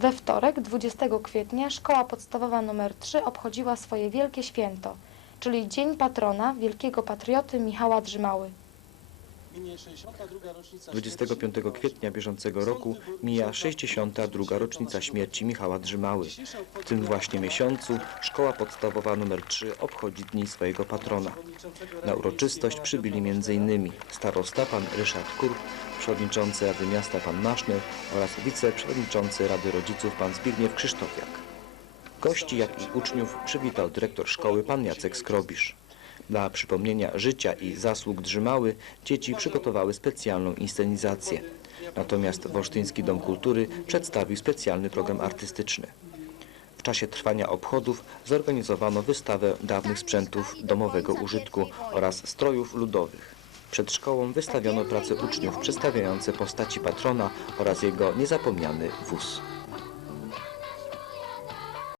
We wtorek, 20 kwietnia, szkoła podstawowa nr 3 obchodziła swoje wielkie święto, czyli Dzień Patrona Wielkiego Patrioty Michała Drzymały. 25 kwietnia bieżącego roku mija 62. rocznica śmierci Michała Drzymały. W tym właśnie miesiącu szkoła podstawowa nr 3 obchodzi dni swojego patrona. Na uroczystość przybyli m.in. starosta pan Ryszard Kurk, przewodniczący Rady Miasta pan Maszner oraz wiceprzewodniczący Rady Rodziców pan Zbigniew Krzysztofiak. Gości, jak i uczniów przywitał dyrektor szkoły pan Jacek Skrobisz. Dla przypomnienia życia i zasług Drzymały dzieci przygotowały specjalną inscenizację. Natomiast Wolsztyński Dom Kultury przedstawił specjalny program artystyczny. W czasie trwania obchodów zorganizowano wystawę dawnych sprzętów domowego użytku oraz strojów ludowych. Przed szkołą wystawiono prace uczniów przedstawiające postaci patrona oraz jego niezapomniany wóz.